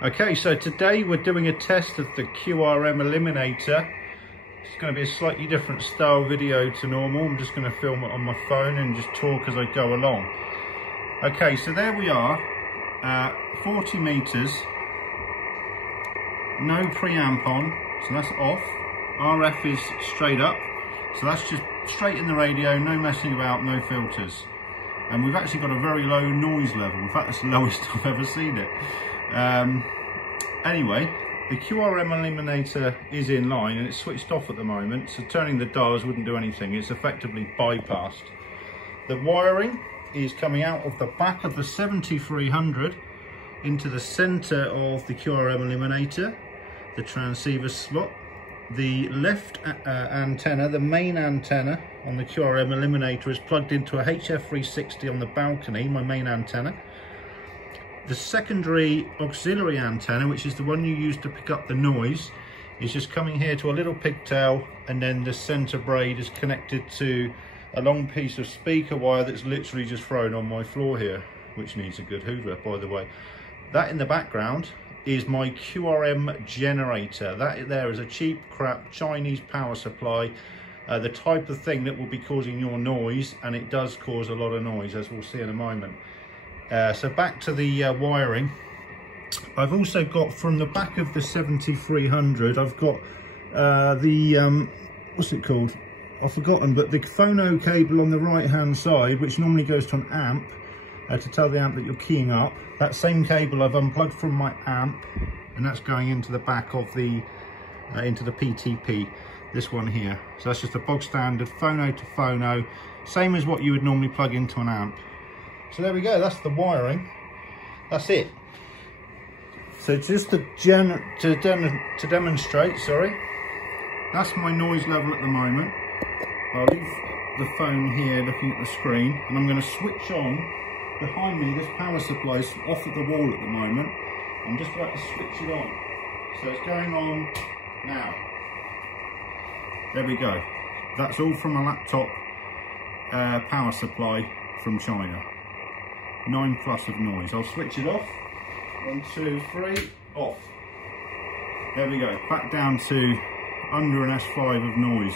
Okay, so today we're doing a test of the QRM Eliminator. It's going to be a slightly different style video to normal. I'm just going to film it on my phone and just talk as I go along. Okay, so there we are, 40 meters, no preamp on, so that's off. RF is straight up, so that's just straight in the radio, no messing about, no filters. And we've actually got a very low noise level. In fact, it's the lowest I've ever seen it. Anyway, the QRM Eliminator is in line and it's switched off at the moment, so turning the dials wouldn't do anything. It's effectively bypassed. The wiring is coming out of the back of the 7300 into the center of the QRM Eliminator, the transceiver slot. The left antenna, the main antenna on the QRM Eliminator, is plugged into a HF360 on the balcony, my main antenna. The secondary auxiliary antenna, which is the one you use to pick up the noise, is just coming here to a little pigtail, and then the center braid is connected to a long piece of speaker wire that's literally just thrown on my floor here, which needs a good hoover, by the way. That in the background is my QRM generator. That there is a cheap crap Chinese power supply, the type of thing that will be causing your noise, and it does cause a lot of noise, as we'll see in a moment. So back to the wiring. I've also got, from the back of the 7300, I've got what's it called? I've forgotten, but the phono cable on the right hand side, which normally goes to an amp, to tell the amp that you're keying up. That same cable I've unplugged from my amp, and that's going into the back of the into the PTP, this one here. So that's just a bog standard phono to phono, same as what you would normally plug into an amp. So there we go, that's the wiring, that's it. So just to demonstrate, sorry, that's my noise level at the moment. I'll leave the phone here looking at the screen, and I'm going to switch on. Behind me, this power supply is off at the wall at the moment. I'm just about to switch it on. So it's going on now. There we go. That's all from a laptop power supply from China. 9+ of noise. I'll switch it off. 1, 2, 3, off. There we go. Back down to under an S5 of noise.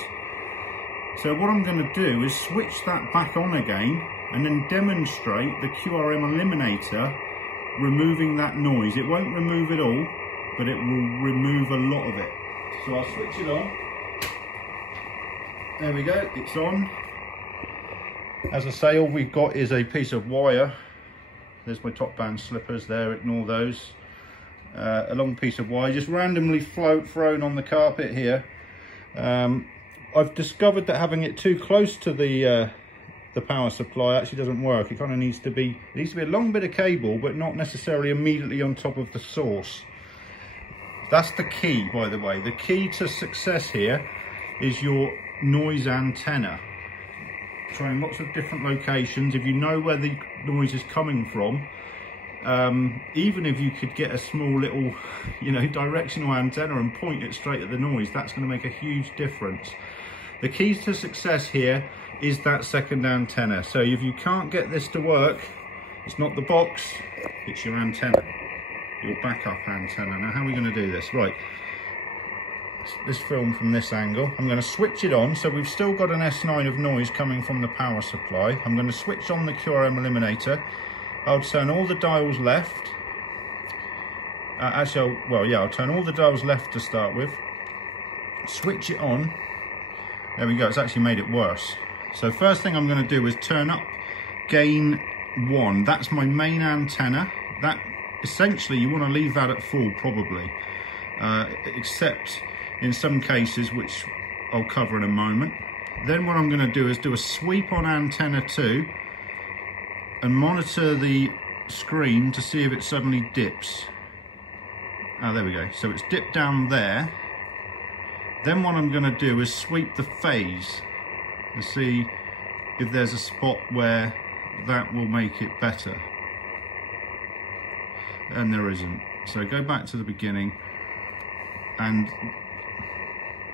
So what I'm going to do is switch that back on again, and then demonstrate the QRM Eliminator removing that noise. It won't remove it all, but it will remove a lot of it. So I'll switch it on. There we go, it's on. As I say, all we've got is a piece of wire. There's my top band slippers there, ignore those. A long piece of wire, just randomly thrown on the carpet here. I've discovered that having it too close to the power supply actually doesn't work. It kind of needs to be a long bit of cable, but not necessarily immediately on top of the source. That's the key, by the way. The key to success here is your noise antenna. Trying lots of different locations. If you know where the noise is coming from, even if you could get a small little, directional antenna and point it straight at the noise, that's going to make a huge difference. The key to success here is that second antenna. So if you can't get this to work, it's not the box, it's your antenna, your backup antenna. Now, how are we going to do this? Right, this film from this angle. I'm going to switch it on. So we've still got an S9 of noise coming from the power supply. I'm going to switch on the QRM Eliminator. I'll turn all the dials left. I'll turn all the dials left to start with. Switch it on. There we go, it's actually made it worse. So first thing I'm going to do is turn up gain 1. That's my main antenna. That essentially, you want to leave that at full probably, except in some cases, which I'll cover in a moment. Then what I'm going to do is do a sweep on antenna 2 and monitor the screen to see if it suddenly dips. There we go, so it's dipped down there. Then what I'm going to do is sweep the phase to see if there's a spot where that will make it better. And there isn't. So go back to the beginning, and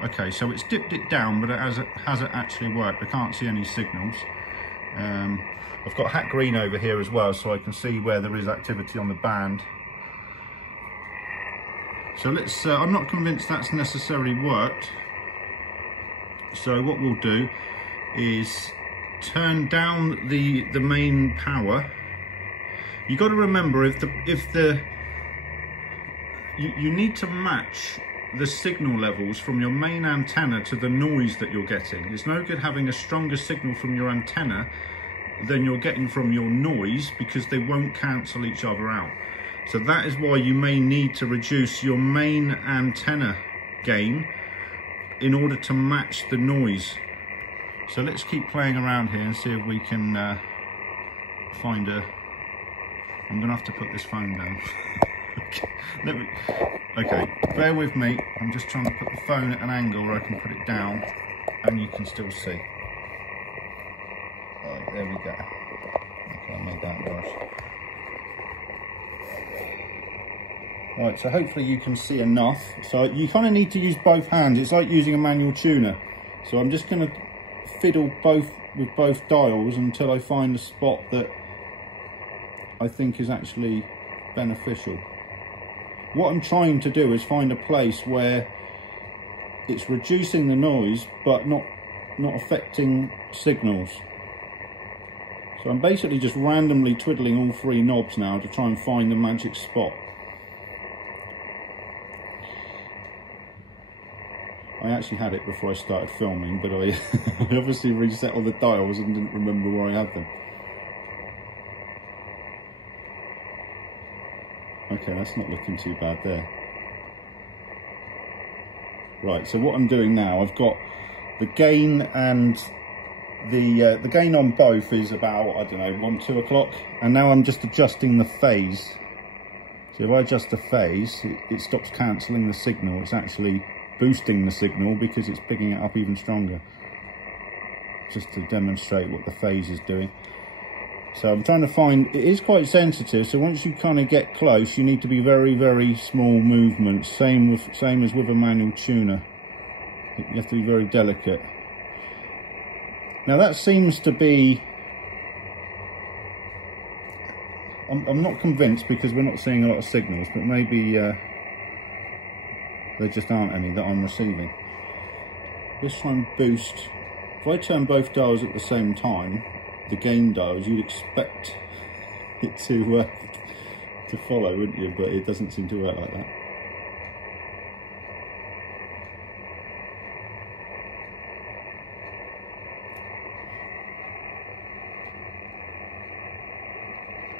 okay, so it's dipped it down, but has it actually worked? I can't see any signals. I've got hat green over here as well, so I can see where there is activity on the band. So let's, I'm not convinced that's necessarily worked. So what we'll do is turn down the main power. You got to remember, you need to match the signal levels from your main antenna to the noise that you're getting. It's no good having a stronger signal from your antenna than you're getting from your noise, because they won't cancel each other out. So that is why you may need to reduce your main antenna gain in order to match the noise. So let's keep playing around here and see if we can find a... I'm gonna have to put this phone down. Okay, bear with me. I'm just trying to put the phone at an angle where I can put it down and you can still see. Right, there we go. Okay, I made that worse. Right, so hopefully you can see enough. So you kind of need to use both hands. It's like using a manual tuner. So I'm just going to fiddle with both dials until I find a spot that I think is actually beneficial. What I'm trying to do is find a place where it's reducing the noise but not affecting signals. So I'm basically just randomly twiddling all three knobs now to try and find the magic spot. I actually had it before I started filming, but I obviously reset all the dials and didn't remember where I had them. Okay, that's not looking too bad there. Right, so what I'm doing now, I've got the gain, and the gain on both is about, I don't know, 1, 2 o'clock, and now I'm just adjusting the phase. So if I adjust the phase, it stops cancelling the signal. It's actually boosting the signal because it's picking it up even stronger, just to demonstrate what the phase is doing. So I'm trying to find, it is quite sensitive, so once you kind of get close, you need to be very, very small movements, same as with a manual tuner. You have to be very delicate. Now that seems to be, I'm not convinced because we're not seeing a lot of signals, but maybe there just aren't any that I'm receiving. Let's try and boost. If I turn both dials at the same time, the gain dials, you'd expect it to follow, wouldn't you? But it doesn't seem to work like that.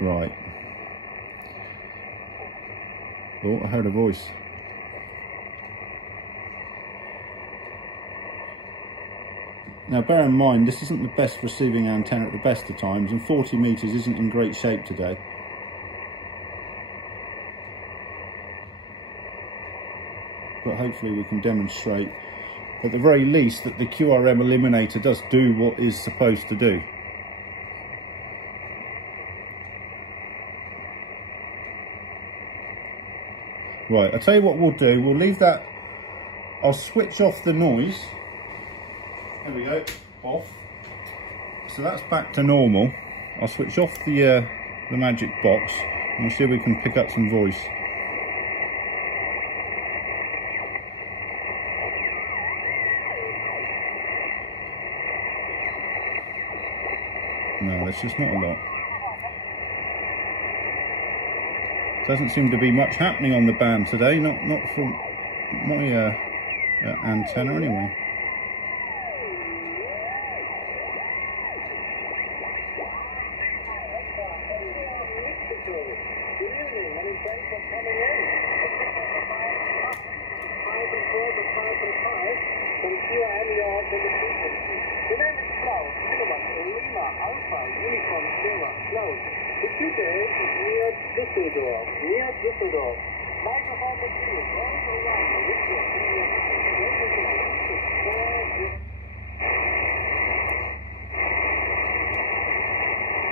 Right. Oh, I heard a voice. Now bear in mind, this isn't the best receiving antenna at the best of times, and 40 metres isn't in great shape today. But hopefully we can demonstrate, at the very least, that the QRM Eliminator does do what it's supposed to do. Right, I'll tell you what we'll do, we'll leave that, I'll switch off the noise. There we go, off. So that's back to normal. I'll switch off the magic box and we'll see if we can pick up some voice. No, there's just not a lot. Doesn't seem to be much happening on the band today, not from my antenna anyway.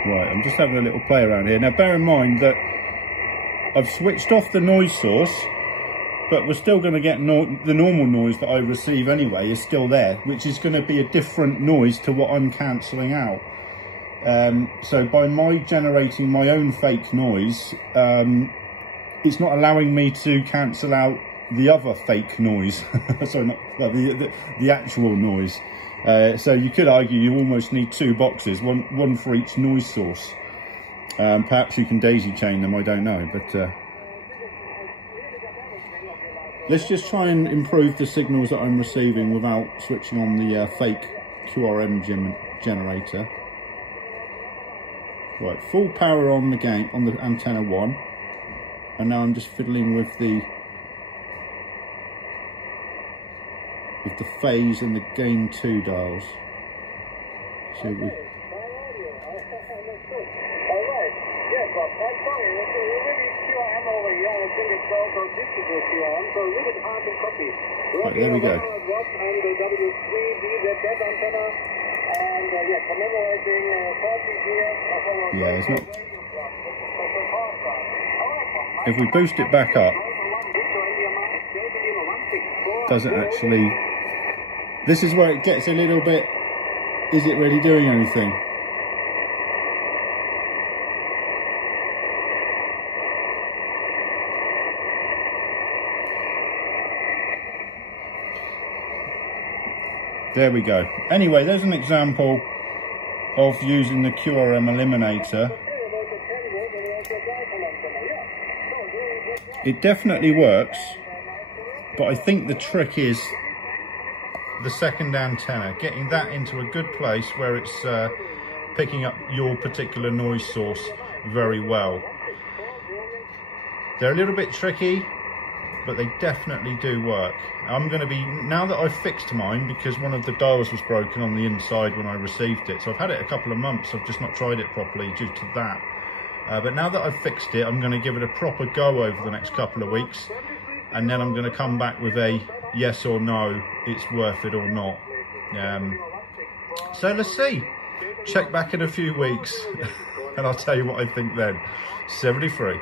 Right, I'm just having a little play around here. Now bear in mind that I've switched off the noise source, but we're still going to get the normal noise that I receive anyway is still there, which is going to be a different noise to what I'm cancelling out. So by my generating my own fake noise, it's not allowing me to cancel out the other fake noise. Sorry, not the actual noise. So you could argue you almost need two boxes, one for each noise source. Perhaps you can daisy chain them, I don't know, but let's just try and improve the signals that I'm receiving without switching on the fake QRM generator. Right, full power on the antenna 1, and now I'm just fiddling with the phase and the gain 2 dials. So we right, there we go. Yeah, it's not. If we boost it back up, doesn't actually. This is where it gets a little bit. Is it really doing anything? There we go. Anyway, there's an example of using the QRM Eliminator. It definitely works, but I think the trick is the second antenna, getting that into a good place where it's picking up your particular noise source very well. They're a little bit tricky, but they definitely do work. I'm going to be, now that I've fixed mine, because one of the dials was broken on the inside when I received it, so I've had it a couple of months, I've just not tried it properly due to that. But now that I've fixed it, I'm going to give it a proper go over the next couple of weeks, and then I'm going to come back with a yes or no, it's worth it or not. So let's see. Check back in a few weeks and I'll tell you what I think then. 73.